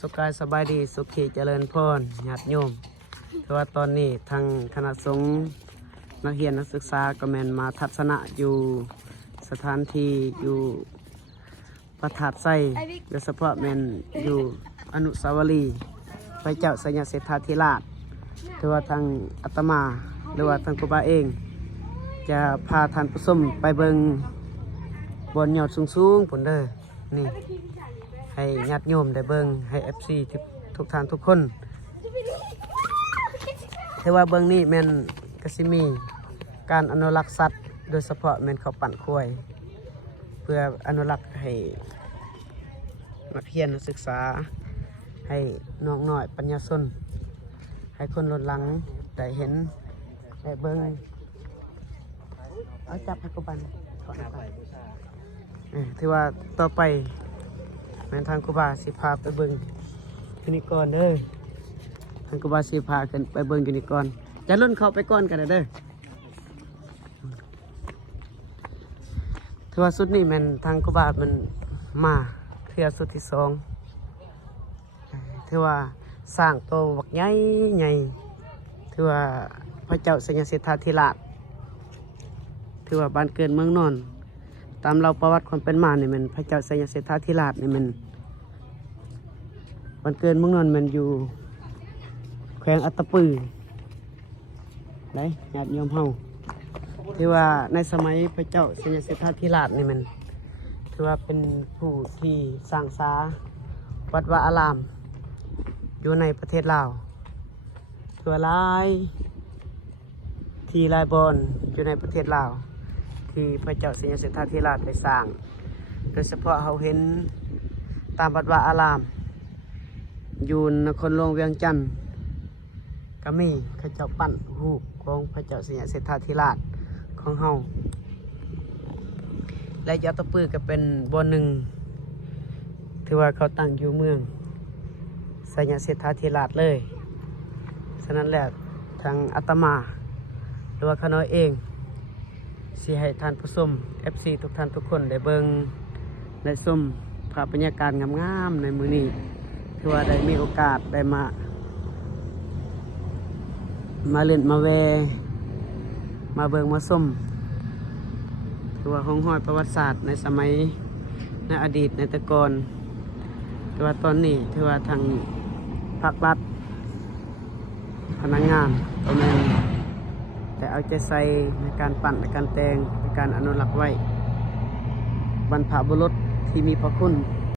สุขายสบายดีสุขีเจริญพรญาติโยมแต่ว่าตอนนี้ทางคณะสงฆ์นักเรียนนักศึกษาก็แมนมาทัศนะอยู่สถานที่อยู่พระธาตุไส้โดยเฉพาะแมนอยู่อนุสาวรีย์พระเจ้าสัญญาเศรษฐาธิราชถือว่าทางอาตมาหรือว่าทางครูบาเองจะพาท่านผู้ชมไปเบิงบนยอดสูงๆผลเด้อนี่ให้ญาติโยมได้เบิงให้เอฟซีทุกท่านทุกคนถือว่าเบิงนี่แมนกสิมีการอนุรักษ์สัตว์โดยเฉพาะแมนเขาปั่นควายเพื่ออนุรักษ์ให้นักเรียนนักศึกษาให้น้องน้อยปัญญาชนให้คนรุ่นหลังได้เห็นได้เบิงเอาจับให้กูบันถอนไปถือว่าต่อไปแม่นทางครูบาสิพาไปเบิงอยู่นี่ก่อนเด้อทางครูบาสิพากันไปเบิงอยู่นี่ก่อนจะลุ่นเข้าไปก่อนกันเด้อถือว่าสุดนี้แม่นทางครูบามันมาเทื่อสุดที่สองถือว่าสร้างโตบักใหญ่ใหญ่ถือว่าพระเจ้าสัญญาเศรษฐาธิราชถือว่าบ้านเกิดเมืองนอนตามเราประวัติความเป็นมาเนี่ยมันพระเจ้าสัญญาเศรษฐาธิราชเนี่ยมันบ้านเกิดเมืองนอนมันอยู่แขวงอัตตปือไรญาติโยมเฮาที่ว่าในสมัยพระเจ้าสัญญาเศรษฐาธิราชเนี่ยมันถือว่าเป็นผู้ที่สร้างสาวัดวาอารามอยู่ในประเทศลาวถือว่าหลายที่หลายบอนอยู่ในประเทศลาวที่พระเจ้าสัญญาเศรษฐาธิราชได้สร้างโดยเฉพาะเราเห็นตามวัดวาอารามอยู่นครหลวงเวียงจันทน์ก็มีข้าเจ้าปั้นรูปของพระเจ้าสัญญาเศรษฐาธิราชของเฮาและยอดตะปือก็เป็นบ่อหนึ่งถือว่าเขาตั้งอยู่เมืองสัญญาเศรษฐาธิราชเลยฉะนั้นแล้วทางอาตมาหรือว่าข้าน้อยเองสิให้ท่านผู้ชม FC ทุกท่านทุกคนได้เบิ่งได้ชมภาพบรรยากาศงามๆในมื้อนี้ถือว่าได้มีโอกาสได้มาเล่นมาแวมาเบิ่งมาชมถือว่าห้องห้อยประวัติศาสตร์ในสมัยในอดีตในแต่ก่อนถือว่าตอนนี้ถือว่าทางภาครัฐพนักงานตำแหน่งแต่เอาใจใส่ในการปั่นในการแต่งในการอนุรักษ์ไว้บรรพบุรุษที่มีพระคุณ